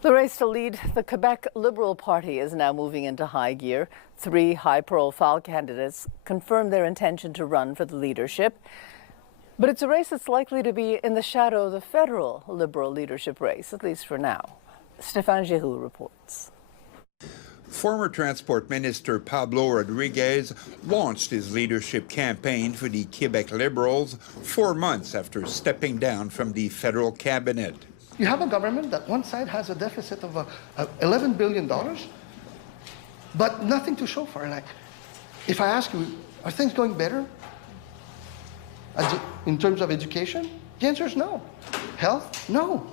The race to lead the Quebec Liberal Party is now moving into high gear. Three high-profile candidates confirmed their intention to run for the leadership. But it's a race that's likely to be in the shadow of the federal Liberal leadership race, at least for now. Stéphane Giroux reports. Former Transport Minister Pablo Rodriguez launched his leadership campaign for the Quebec Liberals 4 months after stepping down from the federal cabinet. You have a government that one side has a deficit of $11 billion, but nothing to show for it. Like, if I ask you, are things going better in terms of education? The answer is no. Health? No.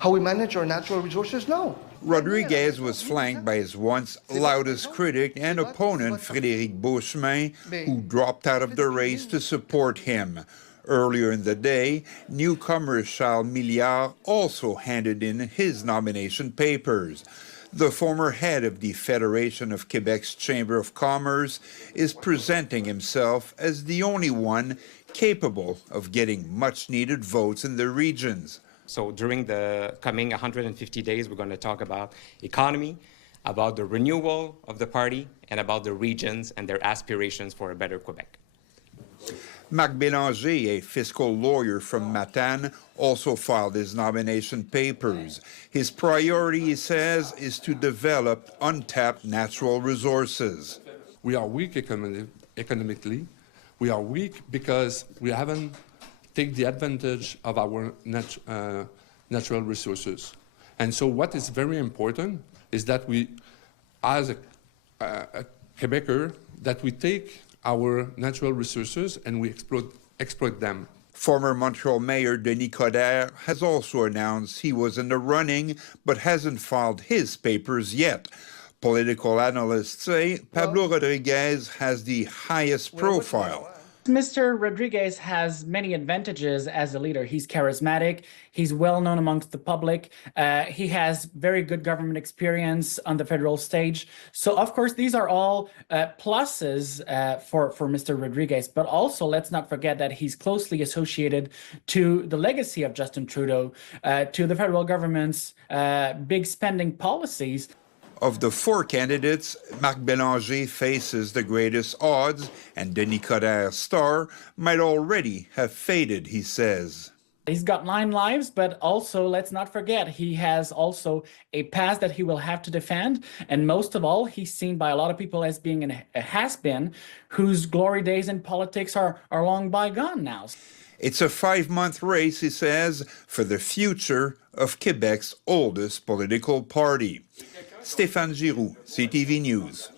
How we manage our natural resources? No. Rodriguez was flanked by his once loudest critic and opponent, Frédéric Beauchemin, who dropped out of the race to support him. Earlier in the day, newcomer Charles Milliard also handed in his nomination papers. The former head of the Federation of Quebec's Chamber of Commerce is presenting himself as the only one capable of getting much-needed votes in the regions. So during the coming 150 days, we're going to talk about economy, about the renewal of the party, and about the regions and their aspirations for a better Quebec. Marc Bélanger, a fiscal lawyer from Matane, also filed his nomination papers. His priority, he says, is to develop untapped natural resources. We are weak economically. We are weak because we haven't taken the advantage of our natural resources. And so what is very important is that we, as a Quebecer, that we take our natural resources and we exploit them. Former Montreal Mayor Denis Coderre has also announced he was in the running but hasn't filed his papers yet. Political analysts say Pablo Rodriguez has the highest profile. Mr. Rodriguez has many advantages as a leader. He's charismatic. He's well known amongst the public. He has very good government experience on the federal stage. So, of course, these are all pluses for Mr. Rodriguez. But also, let's not forget that he's closely associated to the legacy of Justin Trudeau, to the federal government's big spending policies. Of the four candidates, Marc Bélanger faces the greatest odds, and Denis Coderre's star might already have faded, he says. He's got 9 lives, but also, let's not forget, he has also a past that he will have to defend. And most of all, he's seen by a lot of people as being a has-been whose glory days in politics are long bygone now. It's a 5-month race, he says, for the future of Quebec's oldest political party. Stéphane Giroux, CTV News.